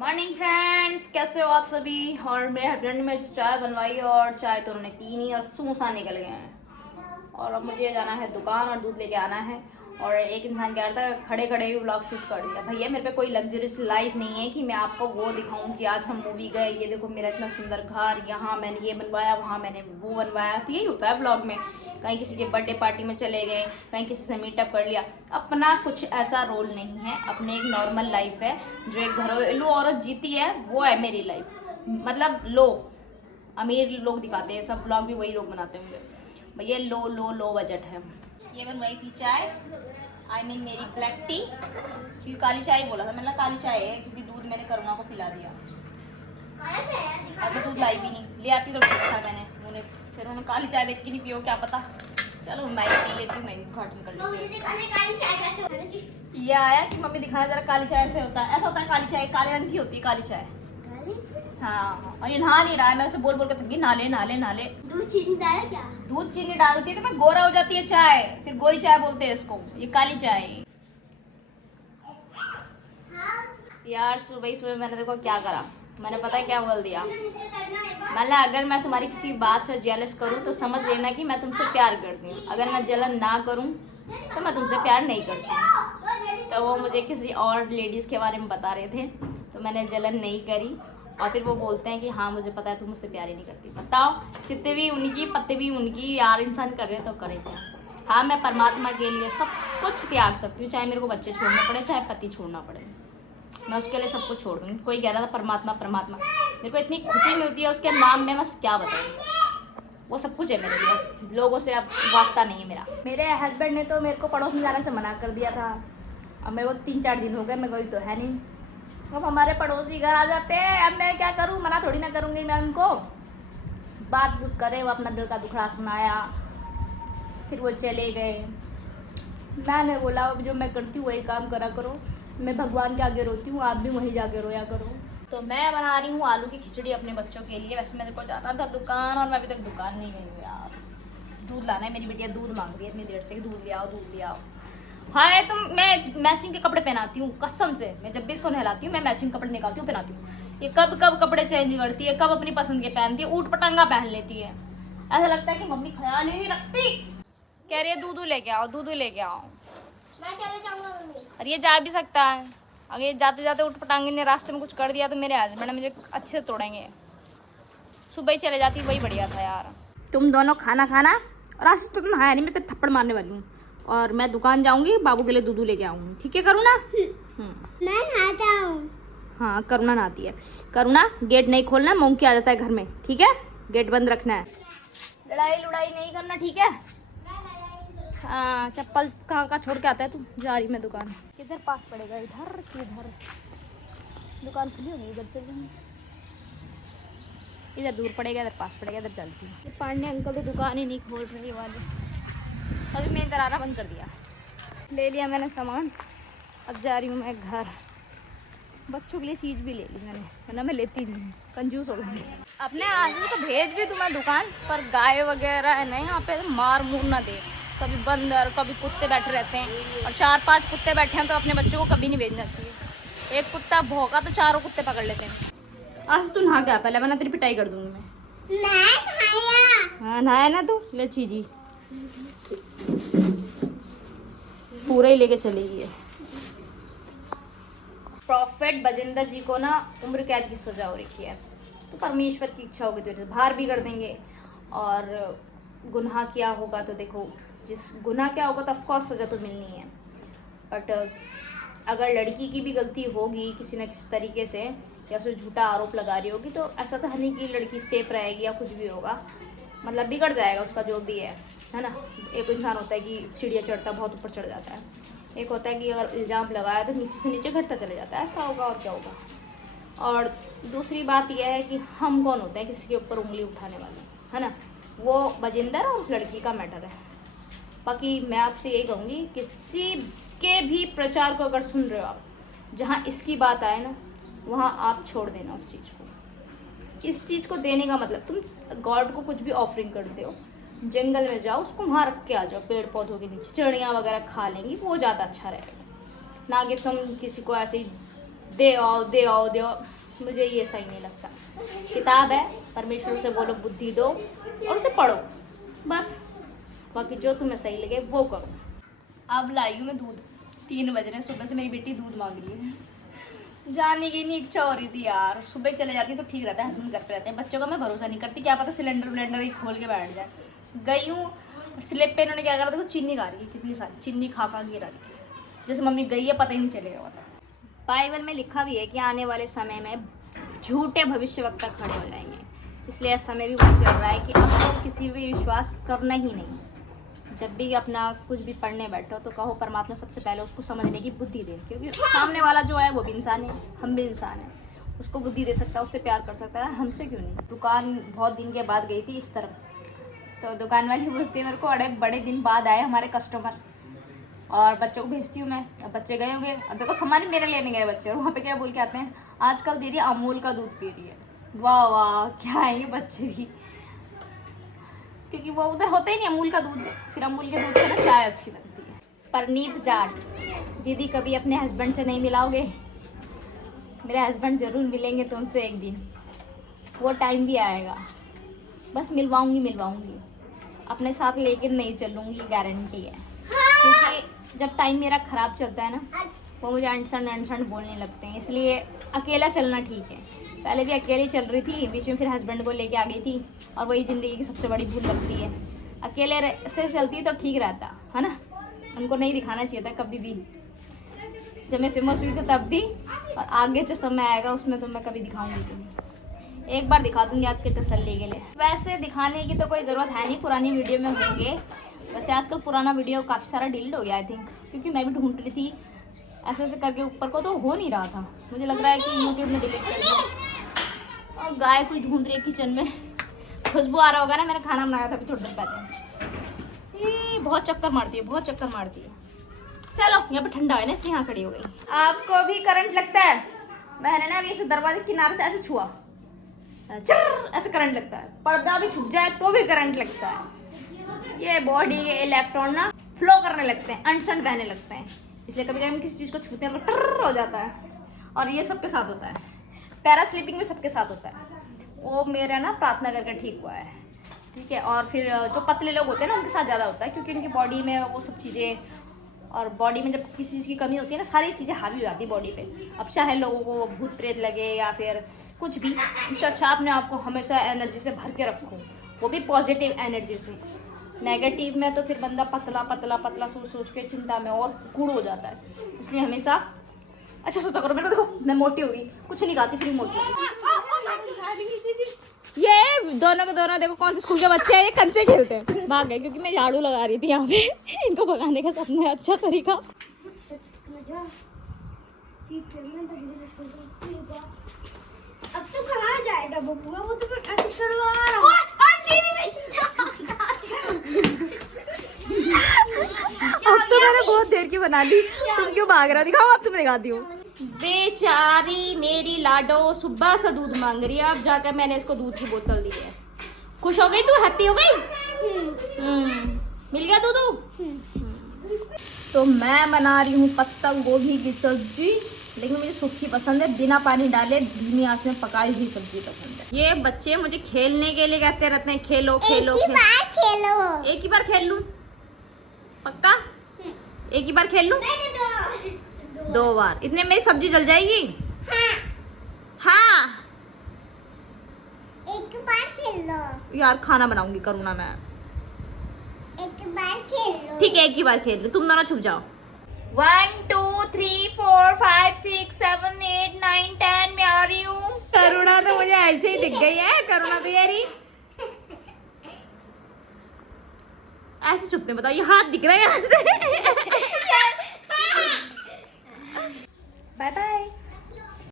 Morning friends, कैसे हो आप सभी। और मेरे हस्बैंड ने मेरे से चाय बनवाई और चाय तो उन्होंने पी नहीं और सूसा निकल गए हैं। और अब मुझे जाना है दुकान और दूध लेके आना है। और एक इंसान कह रहा था खड़े खड़े ही व्लॉग शूट कर दिया। भैया मेरे पे कोई लग्जरियस लाइफ नहीं है कि मैं आपको वो दिखाऊं कि आज हम मूवी गए, ये देखो मेरा इतना सुंदर घर, यहाँ मैंने ये बनवाया, वहाँ मैंने वो बनवाया। तो यही होता है व्लॉग में। कहीं किसी के बर्थडे पार्टी में चले गए, कहीं किसी से मीटअप कर लिया। अपना कुछ ऐसा रोल नहीं है, अपने एक नॉर्मल लाइफ है जो एक घरेलू औरत जीती है, वो है मेरी लाइफ। मतलब लो अमीर लोग दिखाते हैं, सब व्लॉग भी वही लोग बनाते होंगे। भैया लो लो लो बजट है। ये बनवाई थी चाय, मेरी ब्लैक टी, क्योंकि काली चाय बोला था मैंने, काली चाय है क्योंकि दूध मैंने करुणा को पिला दिया। अभी दूध लाई भी नहीं, ले आती तो ठीक था। मैंने फिर उन्होंने काली चाय देख के नहीं पियो, क्या पता। चलो मैं पी लेती हूँ, मैं उद्घाटन कर लेती हूँ। ये आया कि मम्मी दिखाया जरा काली चाय ऐसे होता है, ऐसा होता है। काली चाय काले रंग की होती है काली चाय। हाँ, और ये नहा नहीं रहा है, मैं उसे बोल बोल के थकी, नाले नाले नाले। दूध चीनी डाला क्या? दूध चीनी डालती है तो मैं गोरा हो जाती है चाय, फिर गोरी चाय बोलते हैं इसको। ये काली चाय। यार सुबह सुबह मैंने देखो क्या करा, मैंने पता है क्या बोल दिया। मतलब अगर मैं तुम्हारी किसी बात से जेलस करूं तो समझ लेना कि मैं तुमसे प्यार करती हूँ। अगर मैं जलन ना करूं तो मैं तुमसे प्यार नहीं करती। तो वो मुझे किसी और लेडीज के बारे में बता रहे थे, तो मैंने जलन नहीं करी। और फिर वो बोलते हैं कि हाँ मुझे पता है तुम मुझसे प्यार ही नहीं करती। बताओ, चित्ते भी उनकी पत्ते भी उनकी, यार इंसान कर रहे तो करे क्या। हाँ, मैं परमात्मा के लिए सब कुछ त्याग सकती हूँ, चाहे मेरे को बच्चे छोड़ना पड़े, चाहे पति छोड़ना पड़े, मैं उसके लिए सब कुछ छोड़ दूँगी। कोई कह रहा था परमात्मा परमात्मा, मेरे को इतनी खुशी मिलती है उसके नाम में, बस क्या बताऊँ। वो सब कुछ है मेरे लिए, लोगों से अब वास्ता नहीं है मेरा। मेरे हस्बैंड ने तो मेरे को पड़ोस में जाने से मना कर दिया था। अब मेरे को 3-4 दिन हो गए, मैं गई तो है नहीं। अब हमारे पड़ोसी घर आ जाते हैं, अब मैं क्या करूँ, मना थोड़ी ना करूँगी मैं उनको। बात बुत करे, वो अपना दिल का दुखड़ा सुनाया, फिर वो चले गए। मैंने बोला अब जो मैं करती हूँ वही काम करा करो, मैं भगवान के आगे रोती हूँ, आप भी वहीं जाके रोया करो। तो मैं बना रही हूँ आलू की खिचड़ी अपने बच्चों के लिए। वैसे मेरे को जाना था दुकान और मैं अभी तक दुकान नहीं गई हूँ यार। दूध लाना है, मेरी बेटिया दूध मांग रही है इतनी देर से, दूध ले आओ दूध ले आओ। हाँ तुम, मैं मैचिंग के कपड़े पहनाती हूँ कसम से। मैं जब भी इसको नहलाती हूँ मैं मैचिंग कपड़े निकालती हूँ पहनाती हूँ। ये कब कब कपड़े चेंज करती है, कब अपनी पसंद के पहनती है, ऊट पटांगा पहन लेती है। ऐसा लगता है कि मम्मी ख्याल ही नहीं रखती। कह रही है दूध लेके आओ, दूध लेके आओ। मैं चले जाऊंगा मम्मी। और ये जा भी सकता है, अगर ये जाते जाते उठ पटांगे ने रास्ते में कुछ कर दिया तो मेरे हस्बैंड मुझे अच्छे से तोड़ेंगे। सुबह ही चले जाती वही बढ़िया था यार। तुम दोनों खाना खाना, और आज तो तुम नहाया नहीं, मैं तो थप्पड़ मारने वाली हूँ। और मैं दुकान जाऊंगी, बाबू के लिए दूध लेके आऊंगी, ठीक है करुणा? मैं नहाता हूँ। हाँ करुणा नहाती है। करुणा गेट नहीं खोलना, मोंकी आ जाता है घर में, ठीक है? गेट बंद रखना है, लड़ाई लड़ाई नहीं करना, ठीक है? हाँ, चप्पल कहाँ छोड़ के आता है तू? जा रही मैं दुकान। किधर पास पड़ेगा, इधर किधर? दुकान खुली होगी, इधर चल जाऊंगी। इधर दूर पड़ेगा, इधर पास पड़ेगा, इधर चलती हूँ। ये पांडे अंकल तो दुकान ही नहीं खोल रहे वाले। अभी मैं इधर आना बंद कर दिया, ले लिया मैंने सामान। अब जा रही हूँ मैं घर। बच्चों के लिए चीज़ भी ले ली मैंने, वरना मैं लेती नहीं, कंजूस हो गई। अपने आदमी को भेज भी तुम्हें दुकान पर, गाय वगैरह है ना यहाँ पे, मार मूर ना दे। कभी बंदर कभी कुत्ते बैठे रहते हैं, और 4-5 कुत्ते बैठे हैं तो अपने बच्चों को कभी नहीं भेजना चाहिए। एक कुत्ता भौंका तो 4 कुत्ते पकड़ लेते हैं। आज तू नहा गया पहले, वरना तेरी पिटाई कर दूंगी मैं। हाँ नहाया ना तू, ले चीजी पूरा ही लेके चलेगी। प्रॉफेट बजिंदर जी को ना उम्र कैद की सजा हो रखी है, तो परमेश्वर की इच्छा होगी तो बाहर भी कर देंगे। और गुनाह किया होगा तो देखो, जिस गुनाह क्या होगा तो ऑफकोर्स सजा तो मिलनी है। बट अगर लड़की की भी गलती होगी किसी न किसी तरीके से, या उसे झूठा आरोप लगा रही होगी, तो ऐसा तो है नहीं कि लड़की सेफ रहेगी या कुछ भी होगा। मतलब बिगड़ जाएगा उसका जो भी है ना। एक इंसान होता है कि सीढ़ियाँ चढ़ता बहुत ऊपर चढ़ जाता है, एक होता है कि अगर इल्ज़ाम लगाया तो नीचे से नीचे घटता चले जाता है। ऐसा होगा और क्या होगा। और दूसरी बात यह है कि हम कौन होते हैं किसी के ऊपर उंगली उठाने वाले, है ना। वो बजिंदर और उस लड़की का मैटर है। बाकी मैं आपसे यही कहूँगी, किसी के भी प्रचार को अगर सुन रहे हो आप, जहाँ इसकी बात आए ना वहाँ आप छोड़ देना उस चीज़ को। इस चीज़ को देने का मतलब, तुम गॉड को कुछ भी ऑफरिंग करते हो, जंगल में जाओ, उसको वहाँ रख के आ जाओ, पेड़ पौधों के नीचे, चिड़ियाँ वगैरह खा लेंगी, वो ज़्यादा अच्छा रहेगा ना कि तुम किसी को ऐसे ही दे आओ दे आओ दे आओ, मुझे ये सही नहीं लगता। किताब है, परमेश्वर से बोलो बुद्धि दो और उसे पढ़ो बस, बाकी जो तुम्हें सही लगे वो करो। अब लाई हूँ मैं दूध, 3 बज रहे हैं, सुबह से मेरी बेटी दूध मांग रही है। जाने की नहीं इच्छा हो रही थी यार, सुबह चले जाती तो ठीक रहता है, हस्बैंड घर पे रहते हैं। बच्चों का मैं भरोसा नहीं करती, क्या पता सिलेंडर विलेंडर ही खोल के बैठ जाए। गई हूँ स्लिप पे, इन्होंने क्या करा, देखो चीनी खा रही है, कितनी सारी चीनी खा गिरा रही है, जैसे मम्मी गई है पता ही नहीं चलेगा। बाइबल में लिखा भी है कि आने वाले समय में झूठे भविष्यवक्ता खड़े हो जाएंगे, इसलिए समय भी वही चल रहा है कि अब तो किसी भी विश्वास करना ही नहीं। जब भी अपना कुछ भी पढ़ने बैठो तो कहो परमात्मा सबसे पहले उसको समझने की बुद्धि दे, क्योंकि सामने वाला जो है वो भी इंसान है, हम भी इंसान हैं, उसको बुद्धि दे सकता है, उससे प्यार कर सकता है, हमसे क्यों नहीं। दुकान बहुत दिन के बाद गई थी इस तरफ, तो दुकान वाली पूछती मेरे को, अरे बड़े दिन बाद आए हमारे कस्टमर, और बच्चों को भेजती हूँ मैं। अब बच्चे गए होंगे, अब देखो सामान मेरे लेने गए बच्चे, और वहाँ पे क्या बोल के आते हैं, आजकल दीदी अमूल का दूध पी रही है। वाह वाह, क्या है ये बच्चे भी, क्योंकि वो उधर होता ही नहीं अमूल का दूध, फिर अमूल के दूध से ना चाय अच्छी लगती है। परनीत जाट, दीदी कभी अपने हस्बैंड से नहीं मिलाओगे? मेरे हस्बैंड जरूर मिलेंगे तुमसे एक दिन, वो टाइम भी आएगा, बस मिलवाऊंगी, अपने साथ लेके नहीं चलूँगी, गारंटी है। क्योंकि जब टाइम मेरा ख़राब चलता है ना, वो मुझे अनसन बोलने लगते हैं, इसलिए अकेला चलना ठीक है। पहले भी अकेली चल रही थी, बीच में फिर हस्बैंड को लेके आ गई थी, और वही ज़िंदगी की सबसे बड़ी भूल लगती है। अकेले से चलती तो ठीक रहता है ना, उनको नहीं दिखाना चाहिए था कभी भी। जब मैं फेमस हुई थी तब भी, और आगे जो समय आएगा उसमें तो मैं कभी दिखाऊंगी तुम्हें, एक बार दिखा दूंगी आपके तसल्ली के लिए। वैसे दिखाने की तो कोई ज़रूरत है नहीं, पुरानी वीडियो में होंगे। वैसे आजकल पुराना वीडियो काफ़ी सारा डिलीट हो गया आई थिंक, क्योंकि मैं भी ढूंढ रही थी ऐसे करके ऊपर को, तो हो नहीं रहा था, मुझे लग रहा है कि यूट्यूब ने डिलीट कर दिया। और गाय कुछ ढूंढ रही है किचन में, खुशबू आ रहा होगा ना, मैंने खाना बनाया था अभी थोड़ी देर पहले। ये बहुत चक्कर मारती है। चलो यहाँ पे ठंडा है ना, इसलिए यहाँ खड़ी हो गई। आपको भी करंट लगता है? मैंने ना अभी ऐसे दरवाजे किनारे से ऐसे छुआ, ऐसे करंट लगता है, पर्दा भी छुप जाए तो भी करंट लगता है। ये बॉडी के इलेक्ट्रॉन ना फ्लो करने लगते हैं, अनसन बहने लगते हैं, इसलिए कभी कभी हम किसी चीज़ को छूते हैं तो टर्र हो जाता है। और ये सबके साथ होता है, पैरा स्लीपिंग में सबके साथ होता है। वो मेरा ना प्रार्थना करके ठीक हुआ है, ठीक है। और फिर जो पतले लोग होते हैं ना उनके साथ ज़्यादा होता है, क्योंकि उनकी बॉडी में वो सब चीज़ें, और बॉडी में जब किसी चीज़ की कमी होती है ना, सारी चीज़ें हावी हो जाती है बॉडी पे। अब चाहे लोगों को भूत प्रेत लगे या फिर कुछ भी, इससे अच्छा अपने आप को हमेशा एनर्जी से भर के रखो, वो भी पॉजिटिव एनर्जी से। नेगेटिव में तो फिर बंदा पतला सोच के चिंता में और गुड़ हो जाता है, इसलिए हमेशा अच्छा सोचा करो। मेरे को देखो मैं मोटी हो गई, कुछ नहीं खाती फिर मोटी हो गई। ये दोनों के दोनों देखो कौन से स्कूल के बच्चे हैं, ये कंचे खेलते हैं, भाग गए क्योंकि मैं झाड़ू लगा रही थी यहाँ पे। इनको भगाने का सबसे अच्छा तरीका। अब तो कहाँ जाएगा बबुआ, वो तो मैं ऐसे करवा रहा हूँ। अब तो मैंने बहुत देर की बना ली, तुम क्यों भाग रहा? दिखाओ अब तुम्हें दिखाती हूँ। बेचारी मेरी लाडो सुबह से दूध मांग रही है, अब जाकर मैंने इसको दूध की बोतल दी है। खुश हो गई तू? हैप्पी हो गई? मिल गया दूध? तो मैं बना रही हूँ पत्ता गोभी की सब्जी, लेकिन मुझे सूखी पसंद है, बिना पानी डाले धीमी आंच में पकाई हुई सब्जी पसंद है। ये बच्चे मुझे खेलने के लिए कहते रहते हैं, खेलो खेलो खेलो। एक ही बार खेल लूं? पक्का? एक ही बार खेल लूं? 2 बार? इतने मेरी सब्जी जल जाएगी? हाँ एक बार खेल लो यार, खाना बनाऊंगी करूँ मैं। एक बार खेल लो। ठीक है एक ही बार खेल लो, तुम दोनों छुप जाओ। 1 2 3 4 5 6 7 8 9 10 मैं आ रही हूँ। करुणा तो मुझे ऐसे ही दिख गई है, करुणा तो यारी ऐसे छुपते, बताओ ये हाथ दिख रहा है यहाँ से। Bye bye.